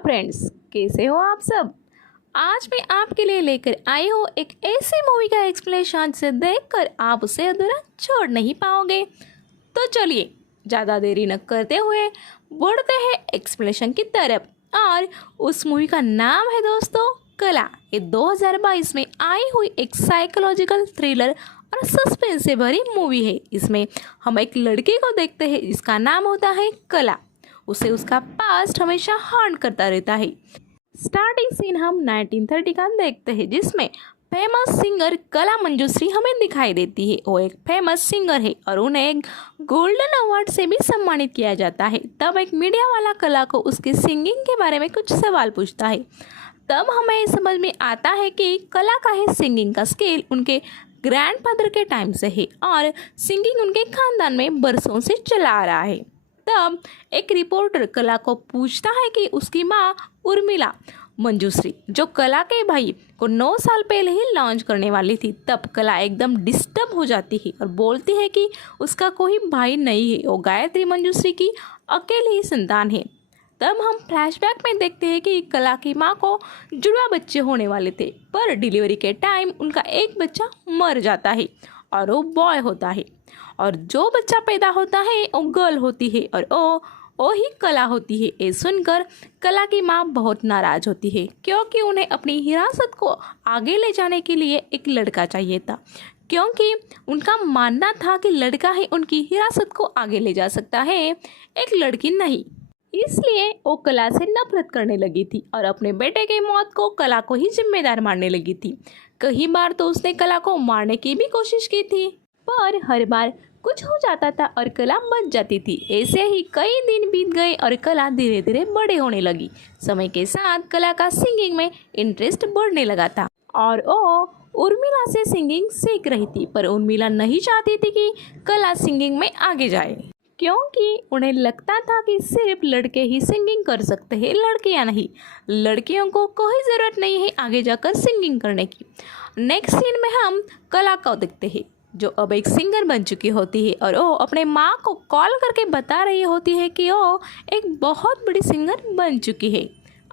Friends, कैसे हो आप सब। आज मैं आपके लिए लेकर आई हूँ एक ऐसी मूवी का एक्सप्लेनेशन जिसे देखकर आप उसे अधूरा छोड़ नहीं पाओगे। तो चलिए ज़्यादा देरी न करते हुए बढ़ते हैं एक्सप्लेनेशन की तरफ। और उस मूवी का नाम है दोस्तों कला। ये 2022 में आई हुई एक साइकोलॉजिकल थ्रिलर और सस्पेंस से भरी मूवी है। इसमें हम एक लड़की को देखते हैं जिसका नाम होता है कला। उसे उसका पास्ट हमेशा हॉन्ट करता रहता है। स्टार्टिंग सीन हम 1930 का देखते हैं जिसमें फेमस सिंगर कला मंजूश्री हमें दिखाई देती है। वो एक फेमस सिंगर है और उन्हें एक गोल्डन अवार्ड से भी सम्मानित किया जाता है। तब एक मीडिया वाला कला को उसकी सिंगिंग के बारे में कुछ सवाल पूछता है। तब हमें समझ में आता है कि कला का है सिंगिंग का स्किल उनके ग्रैंडफादर के टाइम से है और सिंगिंग उनके खानदान में बरसों से चला आ रहा है। तब एक रिपोर्टर कला को पूछता है कि उसकी माँ उर्मिला मंजूश्री जो कला के भाई को 9 साल पहले ही लॉन्च करने वाली थी। तब कला एकदम डिस्टर्ब हो जाती है और बोलती है कि उसका कोई भाई नहीं है, वो गायत्री मंजूश्री की अकेली ही संतान है। तब हम फ्लैशबैक में देखते हैं कि कला की माँ को जुड़वा बच्चे होने वाले थे, पर डिलीवरी के टाइम उनका एक बच्चा मर जाता है और वो बॉय होता है और जो बच्चा पैदा होता है वो गर्ल होती है और वो ही कला होती है। ये सुनकर कला की माँ बहुत नाराज होती है क्योंकि उन्हें अपनी हिरासत को आगे ले जाने के लिए एक लड़का चाहिए था, क्योंकि उनका मानना था कि लड़का ही उनकी हिरासत को आगे ले जा सकता है, एक लड़की नहीं। इसलिए वो कला से नफरत करने लगी थी और अपने बेटे की मौत को कला को ही जिम्मेदार मानने लगी थी। कई बार तो उसने कला को मारने की भी कोशिश की थी, पर हर बार कुछ हो जाता था और कला बच जाती थी। ऐसे ही कई दिन बीत गए और कला धीरे धीरे बड़े होने लगी। समय के साथ कला का सिंगिंग में इंटरेस्ट बढ़ने लगा था और वो उर्मिला से सिंगिंग सीख रही थी, पर उर्मिला नहीं चाहती थी कि कला सिंगिंग में आगे जाए, क्योंकि उन्हें लगता था कि सिर्फ लड़के ही सिंगिंग कर सकते हैं, लड़कियां नहीं। लड़कियों को कोई ज़रूरत नहीं है आगे जाकर सिंगिंग करने की। नेक्स्ट सीन में हम कला को देखते हैं जो अब एक सिंगर बन चुकी होती है और वो अपने माँ को कॉल करके बता रही होती है कि वो एक बहुत बड़ी सिंगर बन चुकी है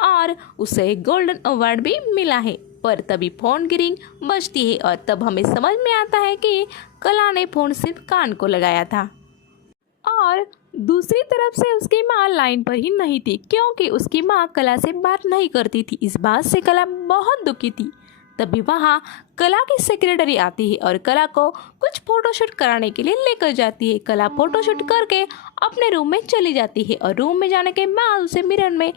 और उसे एक गोल्डन अवार्ड भी मिला है। पर तभी फ़ोन की रिंग बजती है और तब हमें समझ में आता है कि कला ने फ़ोन सिर्फ कान को लगाया था और दूसरी तरफ से उसकी माँ लाइन पर ही नहीं थी, क्योंकि उसकी माँ कला से बात नहीं करती थी। इस बात से कला बहुत दुखी थी। तभी वहाँ कला की सेक्रेटरी आती है और कला को कुछ फोटोशूट कराने के लिए लेकर जाती है। कला फोटोशूट करके अपने रूम में चली जाती है और रूम में जाने के बाद उसे मिरर में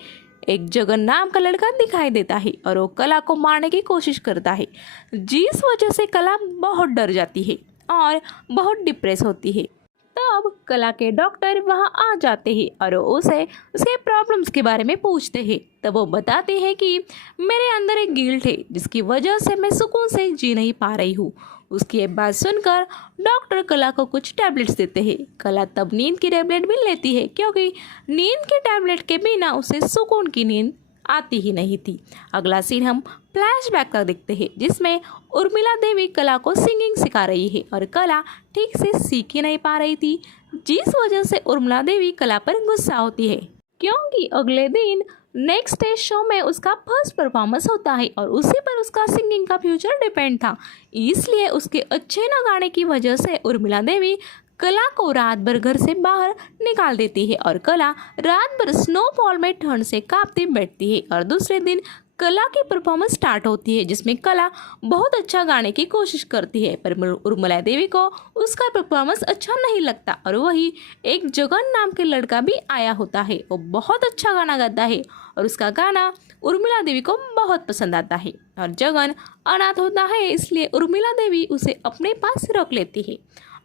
एक जगन नाम का लड़का दिखाई देता है और वो कला को मारने की कोशिश करता है, जिस वजह से कला बहुत डर जाती है और बहुत डिप्रेस होती है। तब कला के डॉक्टर वहां आ जाते हैं और उसे उसके प्रॉब्लम्स के बारे में पूछते हैं। तब वो बताते हैं कि मेरे अंदर एक गिल्ट है जिसकी वजह से मैं सुकून से जी नहीं पा रही हूँ। उसकी ये बात सुनकर डॉक्टर कला को कुछ टैबलेट्स देते हैं। कला तब नींद की टैबलेट भी लेती है, क्योंकि नींद की टैबलेट के बिना उसे सुकून की नींद आती ही नहीं थी। अगला सीन हम फ्लैशबैक का देखते हैं जिसमें उर्मिला देवी कला को सिंगिंग सिखा रही है और कला ठीक से सीख ही नहीं पा रही थी, जिस वजह से उर्मिला देवी कला पर गुस्सा होती है, क्योंकि अगले दिन नेक्स्ट स्टेज शो में उसका फर्स्ट परफॉर्मेंस होता है और उसी पर उसका सिंगिंग का फ्यूचर डिपेंड था। इसलिए उसके अच्छे न गाने की वजह से उर्मिला देवी कला को रात भर घर से बाहर निकाल देती है और कला रात भर स्नोफॉल में ठंड से कांपती बैठती है। और दूसरे दिन कला की परफॉर्मेंस स्टार्ट होती है जिसमें कला बहुत अच्छा गाने की कोशिश करती है, पर उर्मिला देवी को उसका परफॉर्मेंस अच्छा नहीं लगता और वही एक जगन नाम के लड़का भी आया होता है। वो बहुत अच्छा गाना गाता है और उसका गाना उर्मिला देवी को बहुत पसंद आता है और जगन अनाथ होता है, इसलिए उर्मिला देवी उसे अपने पास रख लेती है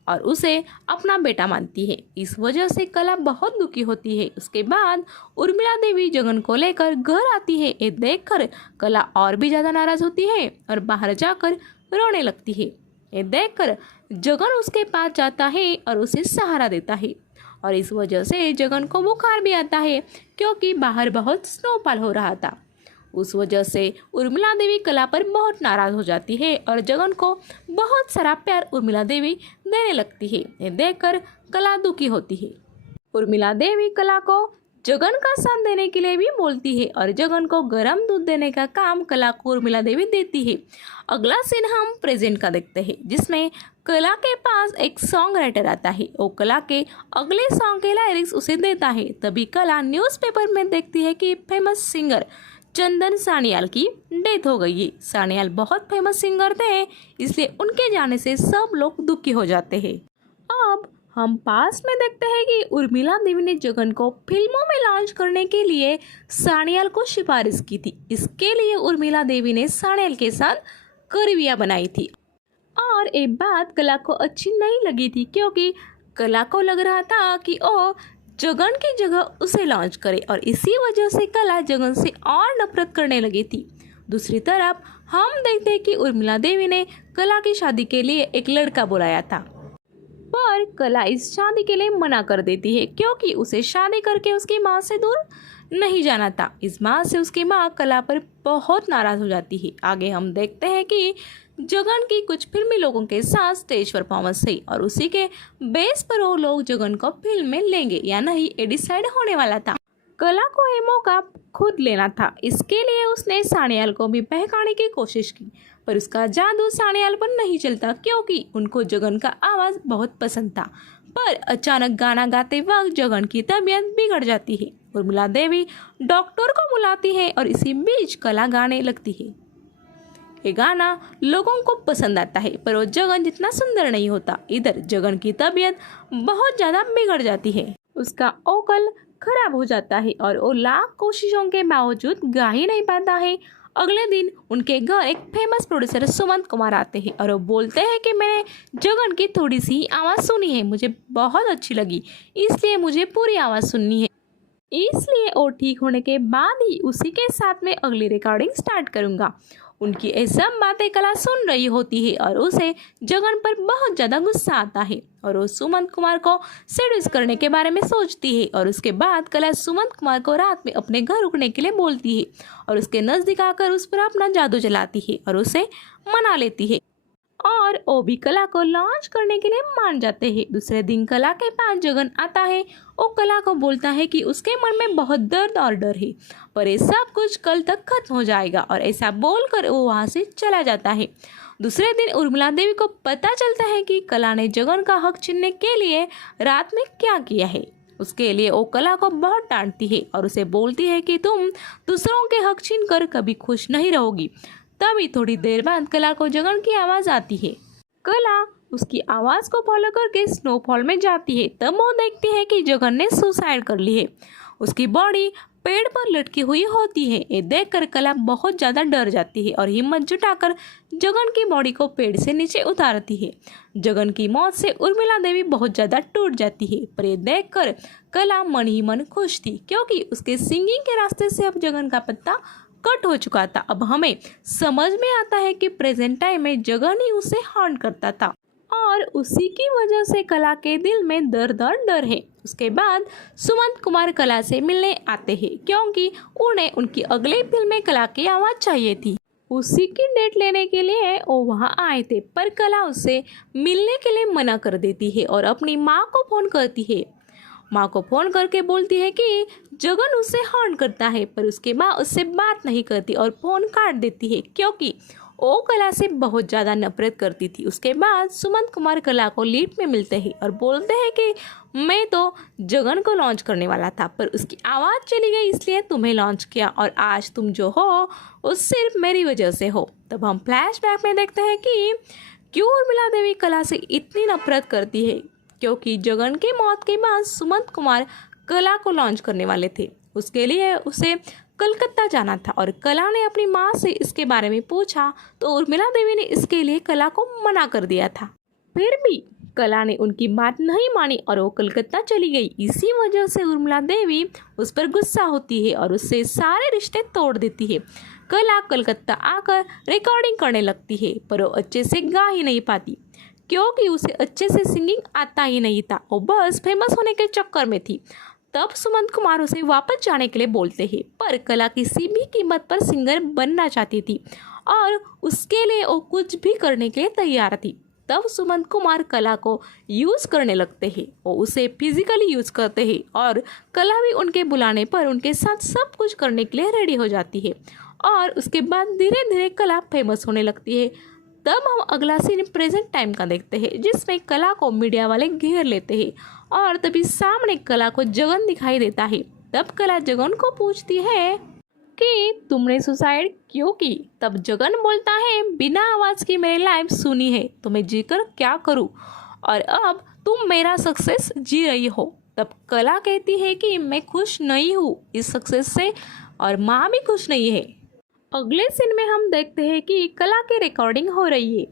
और उसे अपना बेटा मानती है। इस वजह से कला बहुत दुखी होती है। उसके बाद उर्मिला देवी जगन को लेकर घर आती है। ये देखकर कला और भी ज़्यादा नाराज़ होती है और बाहर जाकर रोने लगती है। ये देखकर जगन उसके पास जाता है और उसे सहारा देता है और इस वजह से जगन को बुखार भी आता है, क्योंकि बाहर बहुत स्नोफॉल हो रहा था। उस वजह से उर्मिला देवी कला पर बहुत नाराज़ हो जाती है और जगन को बहुत सारा प्यार उर्मिला देवी देने लगती है। ये देखकर कला दुखी होती है। उर्मिला देवी कला को जगन का साथ देने के लिए भी बोलती है और जगन को गर्म दूध देने का काम कला को उर्मिला देवी देती है। अगला सीन हम प्रेजेंट का देखते हैं, जिसमें कला के पास एक सॉन्ग राइटर आता है। वो कला के अगले सॉन्ग के लिरिक्स उसे देता है। तभी कला न्यूज़पेपर में देखती है कि फेमस सिंगर चंदन सान्याल की डेथ हो गई है। सान्याल बहुत फेमस सिंगर थे, इसलिए उनके जाने से सब लोग दुखी हो जाते हैं। अब हम पास में देखते हैं कि उर्मिला देवी ने जगन को फिल्मों में लॉन्च करने के लिए सान्याल को सिफारिश की थी। इसके लिए उर्मिला देवी ने सान्याल के साथ करविया बनाई थी और ये बात कला को अच्छी नहीं लगी थी, क्योंकि कला को लग रहा था कि वो जगन की जगह उसे लॉन्च करे और इसी वजह से कला जगन से और नफरत करने लगी थी। दूसरी तरफ हम देखते हैं कि उर्मिला देवी ने कला की शादी के लिए एक लड़का बुलाया था, पर कला इस शादी के लिए मना कर देती है, क्योंकि उसे शादी करके उसकी माँ से दूर नहीं जाना था। इस बात से उसकी माँ कला पर बहुत नाराज हो जाती है। आगे हम देखते हैं कि जगन की कुछ फिल्मी लोगों के साथ स्टेज परफॉर्मेंस है और उसी के बेस पर वो लोग जगन को फिल्म में लेंगे या नहीं ये डिसाइड होने वाला था। कला को ये मौका खुद लेना था, इसके लिए उसने सान्याल को भी बहकाने की कोशिश की, पर उसका जादू सान्याल पर नहीं चलता, क्योंकि उनको जगन का आवाज़ बहुत पसंद था। पर अचानक गाना गाते वक्त जगन की तबीयत बिगड़ जाती है। उर्मिला देवी डॉक्टर को बुलाती है और इसी बीच कला गाने लगती है। ये गाना लोगों को पसंद आता है, पर वो जगन जितना सुंदर नहीं होता। इधर जगन की तबीयत बहुत ज़्यादा बिगड़ जाती है, उसका वोकल खराब हो जाता है और वो लाख कोशिशों के बावजूद गा ही नहीं पाता है। अगले दिन उनके घर एक फेमस प्रोड्यूसर सुमंत कुमार आते हैं और वो बोलते हैं कि मैंने जगन की थोड़ी सी आवाज़ सुनी है, मुझे बहुत अच्छी लगी, इसलिए मुझे पूरी आवाज़ सुननी है। इसलिए वो ठीक होने के बाद ही उसी के साथ में अगली रिकॉर्डिंग स्टार्ट करूँगा। उनकी ये सब बातें कला सुन रही होती है और उसे जगन पर बहुत ज़्यादा गुस्सा आता है और वो सुमंत कुमार को सेड्यूस करने के बारे में सोचती है। और उसके बाद कला सुमंत कुमार को रात में अपने घर रुकने के लिए बोलती है और उसके नज़दीक आकर उस पर अपना जादू चलाती है और उसे मना लेती है और वो भी कला को लॉन्च करने के लिए मान जाते हैं। दूसरे दिन कला के पास जगन आता है। वो कला को बोलता है कि उसके मन में बहुत दर्द और डर है, पर ये सब कुछ कल तक खत्म हो जाएगा और ऐसा बोलकर वो वहाँ से चला जाता है। दूसरे दिन उर्मिला देवी को पता चलता है कि कला ने जगन का हक छीनने के लिए रात में क्या किया है। उसके लिए वो कला को बहुत डांटती है और उसे बोलती है कि तुम दूसरों के हक छीन कर कभी खुश नहीं रहोगी। तभी थोड़ी देर बाद कला को जगन की आवाज़ आती है। कला उसकी आवाज़ को फॉलो करके स्नोफॉल में जाती है। तब वो देखती है कि जगन ने सुसाइड कर ली है। उसकी बॉडी पेड़ पर लटकी हुई होती है। ये देखकर कला बहुत ज़्यादा डर जाती है और हिम्मत जुटाकर जगन की बॉडी को पेड़ से नीचे उतारती है। जगन की मौत से उर्मिला देवी बहुत ज़्यादा टूट जाती है, पर ये देखकर कला मन ही मन खुश थी, क्योंकि उसके सिंगिंग के रास्ते से अब जगन का पत्ता कट हो चुका था। अब हमें समझ में आता है कि प्रेजेंट टाइम में जगन ही उसे हॉन्ट करता था और उसी की वजह से कला के दिल में दर्द और डर है। उसके बाद सुमंत कुमार कला से मिलने आते हैं, क्योंकि उन्हें उनकी अगली फिल्म में कला की आवाज़ चाहिए थी। उसी की डेट लेने के लिए वो वहाँ आए थे, पर कला उससे मिलने के लिए मना कर देती है और अपनी माँ को फ़ोन करती है। माँ को फ़ोन करके बोलती है कि जगन उसे हॉन्ट करता है, पर उसके माँ उससे बात नहीं करती और फ़ोन काट देती है, क्योंकि वो कला से बहुत ज़्यादा नफरत करती थी। उसके बाद सुमंत कुमार कला को लिफ्ट में मिलते हैं और बोलते हैं कि मैं तो जगन को लॉन्च करने वाला था, पर उसकी आवाज़ चली गई, इसलिए तुम्हें लॉन्च किया और आज तुम जो हो वो सिर्फ मेरी वजह से हो। तब हम फ्लैशबैक में देखते हैं कि क्यों उर्मिला देवी कला से इतनी नफरत करती है, क्योंकि जगन की मौत के बाद सुमंत कुमार कला को लॉन्च करने वाले थे। उसके लिए उसे कलकत्ता जाना था और कला ने अपनी माँ से इसके बारे में पूछा तो उर्मिला देवी ने इसके लिए कला को मना कर दिया था। फिर भी कला ने उनकी बात नहीं मानी और वो कलकत्ता चली गई। इसी वजह से उर्मिला देवी उस पर गुस्सा होती है और उससे सारे रिश्ते तोड़ देती है। कला कलकत्ता आकर रिकॉर्डिंग करने लगती है, पर वो अच्छे से गा ही नहीं पाती, क्योंकि उसे अच्छे से सिंगिंग आता ही नहीं था। वो बस फेमस होने के चक्कर में थी। तब सुमंत कुमार उसे वापस जाने के लिए बोलते हैं, पर कला किसी भी कीमत पर सिंगर बनना चाहती थी और उसके लिए वो कुछ भी करने के लिए तैयार थी। तब सुमंत कुमार कला को यूज़ करने लगते हैं। वो उसे फिजिकली यूज़ करते हैं और कला भी उनके बुलाने पर उनके साथ सब कुछ करने के लिए रेडी हो जाती है। और उसके बाद धीरे धीरे कला फेमस होने लगती है। तब हम अगला सीन प्रेजेंट टाइम का देखते हैं, जिसमें कला को मीडिया वाले घेर लेते हैं और तभी सामने कला को जगन दिखाई देता है। तब कला जगन को पूछती है कि तुमने सुसाइड क्यों की। तब जगन बोलता है, बिना आवाज़ की मेरी लाइफ सुनी है तो मैं जीकर क्या करूं, और अब तुम मेरा सक्सेस जी रही हो। तब कला कहती है कि मैं खुश नहीं हूँ इस सक्सेस से और माँ भी खुश नहीं है। अगले सीन में हम देखते हैं कि कला की रिकॉर्डिंग हो रही है।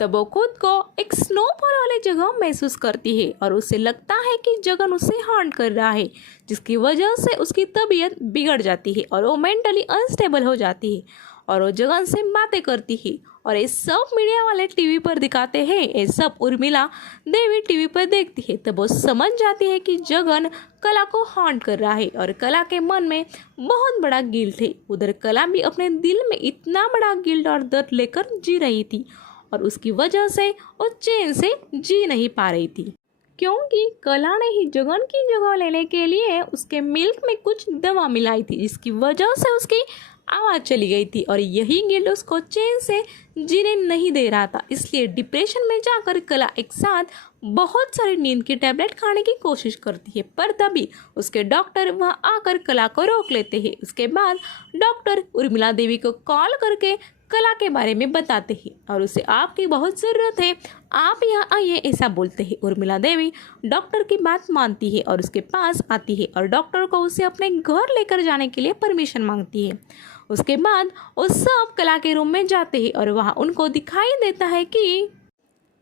तब वो खुद को एक स्नोफॉल वाली जगह महसूस करती है और उसे लगता है कि जगन उसे हॉन्ट कर रहा है, जिसकी वजह से उसकी तबीयत बिगड़ जाती है और वो मेंटली अनस्टेबल हो जाती है और वो जगन से बातें करती है। और ये सब मीडिया वाले टीवी पर दिखाते हैं, ये सब उर्मिला देवी टीवी पर देखती है। तब वो समझ जाती है कि जगन कला को हॉन्ट कर रहा है और कला के मन में बहुत बड़ा गिल्ट है। उधर कला भी अपने दिल में इतना बड़ा गिल्ट और दर्द लेकर जी रही थी और उसकी वजह से वो चैन से जी नहीं पा रही थी, क्योंकि कला ने ही जगन की जगह लेने के लिए उसके मिल्क में कुछ दवा मिलाई थी, जिसकी वजह से उसकी आवाज़ चली गई थी और यही गिल्ट उसको चैन से जीने नहीं दे रहा था। इसलिए डिप्रेशन में जाकर कला एक साथ बहुत सारी नींद की टैबलेट खाने की कोशिश करती है, पर तभी उसके डॉक्टर वहां आकर कला को रोक लेते हैं। उसके बाद डॉक्टर उर्मिला देवी को कॉल करके कला के बारे में बताते हैं और उसे आपकी बहुत ज़रूरत है, आप यहाँ आइए, ऐसा बोलते हैं। उर्मिला देवी डॉक्टर की बात मानती है और उसके पास आती है और डॉक्टर को उसे अपने घर लेकर जाने के लिए परमिशन मांगती है। उसके बाद वो सब कला के रूम में जाते हैं और वहाँ उनको दिखाई देता है कि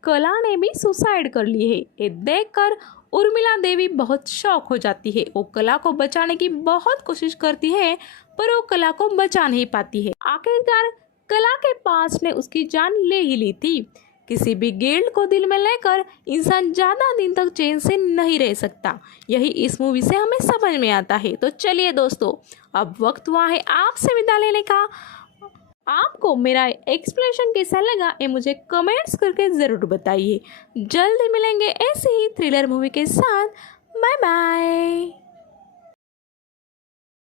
कला ने भी सुसाइड कर ली है। ये देखकर उर्मिला देवी बहुत शॉक हो जाती है। वो कला को बचाने की बहुत कोशिश करती है, पर वो कला को बचा नहीं पाती है। आखिरकार कला के पास ने उसकी जान ले ही ली थी। किसी भी गिल्ट को दिल में लेकर इंसान ज़्यादा दिन तक चैन से नहीं रह सकता। यही इस मूवी से हमें समझ में आता है। तो चलिए दोस्तों, अब वक्त हुआ है आपसे विदा लेने का। आपको मेरा एक्सप्लेनेशन कैसा लगा ये मुझे कमेंट्स करके ज़रूर बताइए। जल्दी मिलेंगे ऐसे ही थ्रिलर मूवी के साथ। Bye bye.